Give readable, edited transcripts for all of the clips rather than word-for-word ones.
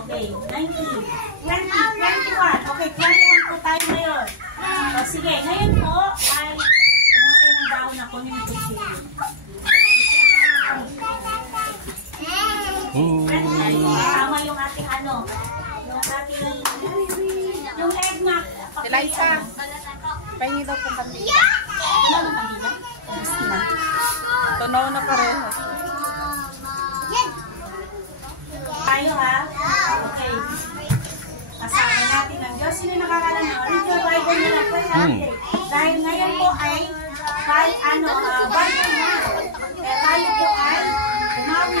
Okay, 19, 20, 21. Okay, 21 po tayo ngayon. So, sige, ngayon po ay pumunta ng daon ako ng kutsili. Tama yung ating ano, yung egg na. Eliza, pahingi daw po kandila. Ano ang kandila? Gusto na. Tunaw na pareho. Tayo ha? Okay. Asahan natin ang Diyos. Sino nakakalam na? Read your Bible nila po natin. Dahil ngayon po ay Bible na. Kaya tayo po ay umawi.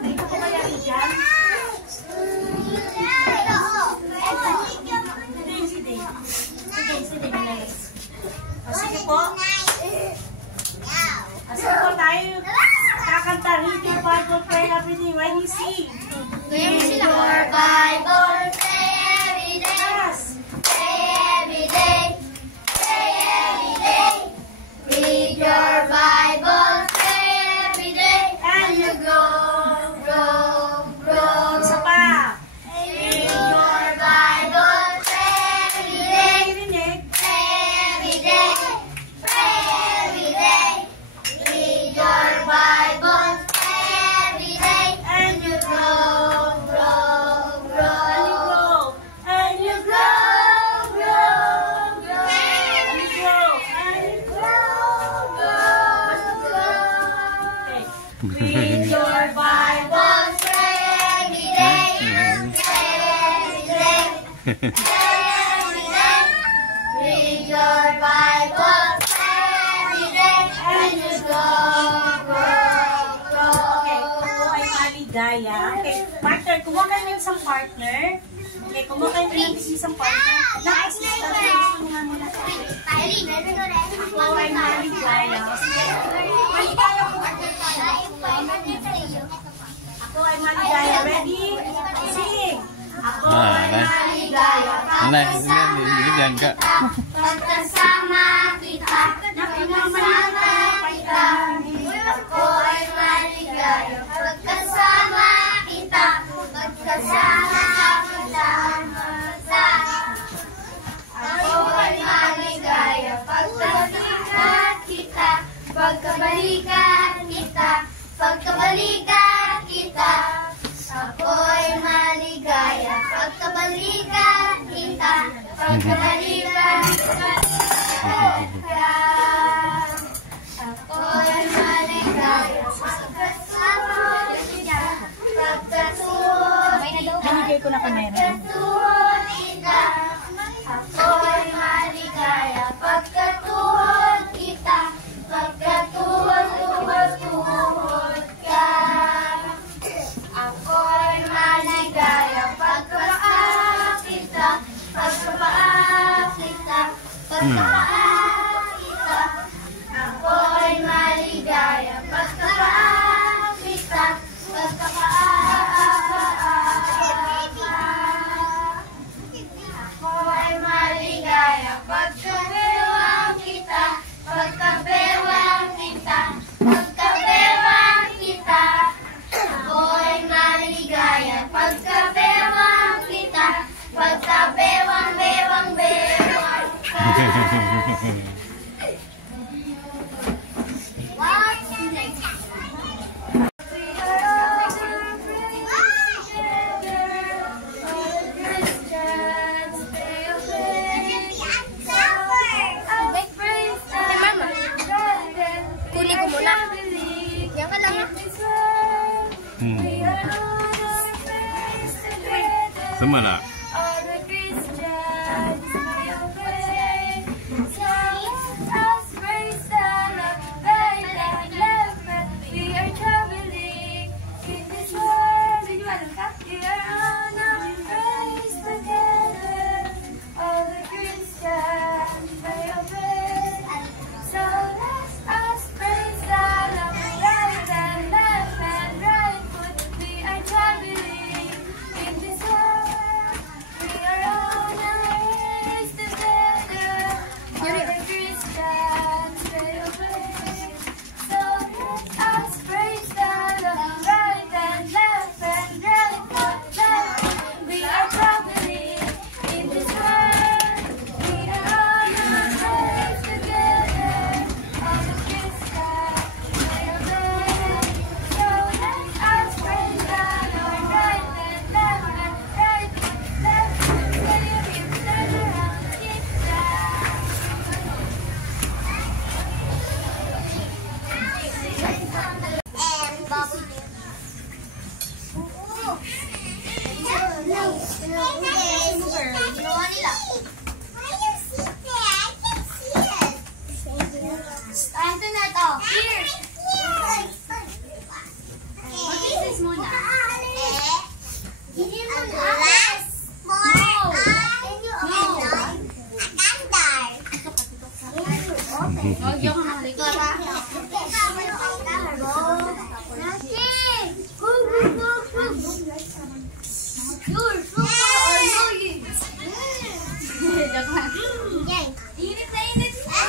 Dito po kaya rin dyan? Sige. Sige po. Sige po tayo. Kakanta, read your Bible, pray every day when you sing. Read your Bible, pray every day. Yes. Pray every day. Pray every day. Read your Bible, pray every day. And you grow. Isa pa. Read your Bible, pray every day. Rinig. Pray every day. Pray every day. Read your Bible, pray every day. And you Grow. And you grow. And you grow. Okay. Read your Bible, pray every day. Pray every day. Pray every day. Read your Bible, pray every day. And you grow. Okay, ako ay maligaya. Okay, partner, kumuha kayo ng isang partner. Okay, kumuha kayo ng isang partner. Na-assistant, gusto nga muna. Ako ay maligaya. Sige, maligaya po. Ako ay maligaya. Ready? Sing! Ako ay maligaya. Pagkasama kita, pagkasama kita. Ako ay maligaya. Pagkasama kita, pagkasama kita. Ako ay maligaya. Pagkabalikan kita, pagkabalikan kita, pagkabalikan kita. Ako ay maligaya. Pagkabalikan kita, pagkabalikan kita. Ako ay maligaya. Pagkasama kita, pagkatuon kita, Binigay ko na kamera. pagkatuon kita. Ako ay maligaya. Pagkatuon kita, pagkatuon ka. Ako ay maligaya. Pagkapaa kita, pagkapaa kita, pagkapaa kita. Ako ay maligaya. Pagkapaa kita, pagkapaa. Ako ay maligaya. Pagkabewang kita, pagkabewang kita, pagkabewang kita. Ako ay maligaya. Pagkabewang kita, pagkabewang, bewang ka. What's next? We are all Christians, they obey. Kuli ko muna. Yan ka lang. Sama na. All the Christians, they obey. So let's praise the Lord, by the Lord. We are traveling in this world. We are on a praise together. All the Christians, they obey. So let us praise the Lord, right and left and right foot. We are traveling in this world. Huwag yung mga likod ha. Joke lang. Init na init siya.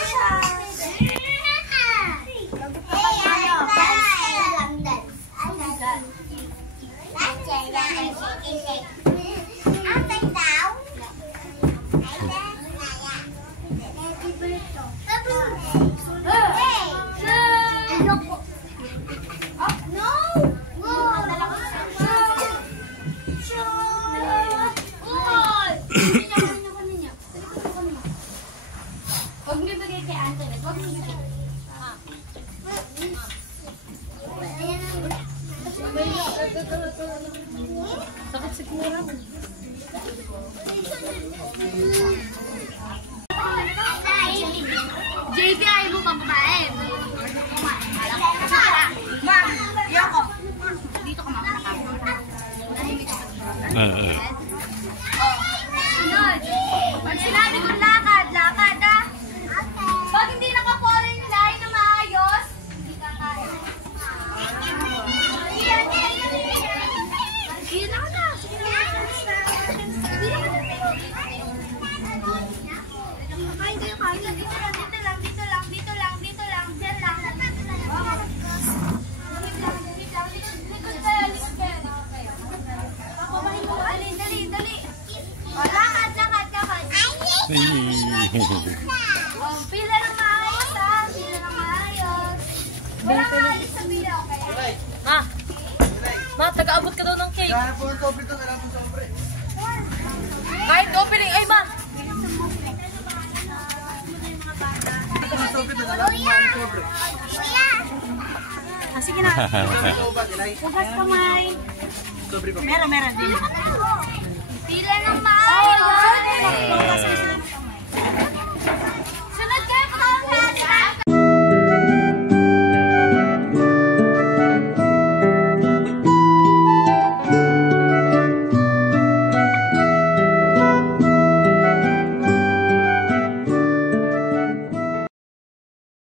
Huwag mo ibigay kay Antoinette. Huwag mo ibigay. Sakit siguro. JB, ayaw mo bang kumain? Ma'am, yoko. Dito ka mga Sunod. Pag sinabi kong lakad, lakad ah. Pag hindi naka-follow yung line na maayos, hindi ka kaya. Sige na ka na. Sige na ka na. Kain kayo, kain. Dito lang, dito lang, dito lang, dito lang, dito lang, dyan lang. Lamig lang. Likod kayo, likod kayo. Papabahin mo. Dali, dali, dali. O, lakad, lakad, lakad. Oh, pila ng maayos ah. Pila ng maayos. Walang maayos sa pila, okay? Ma, taga-abot ka daw ng cake. Kaya po ang sobre ito, kailangan po sobre. Kahit opening, ay ma. Ang sobre ito, kailangan po ang sobre. Ah, sige na. Ito ba, kinay? Hugas kamay. Sobre pa. Meron din. Pila ng maayos. Hugas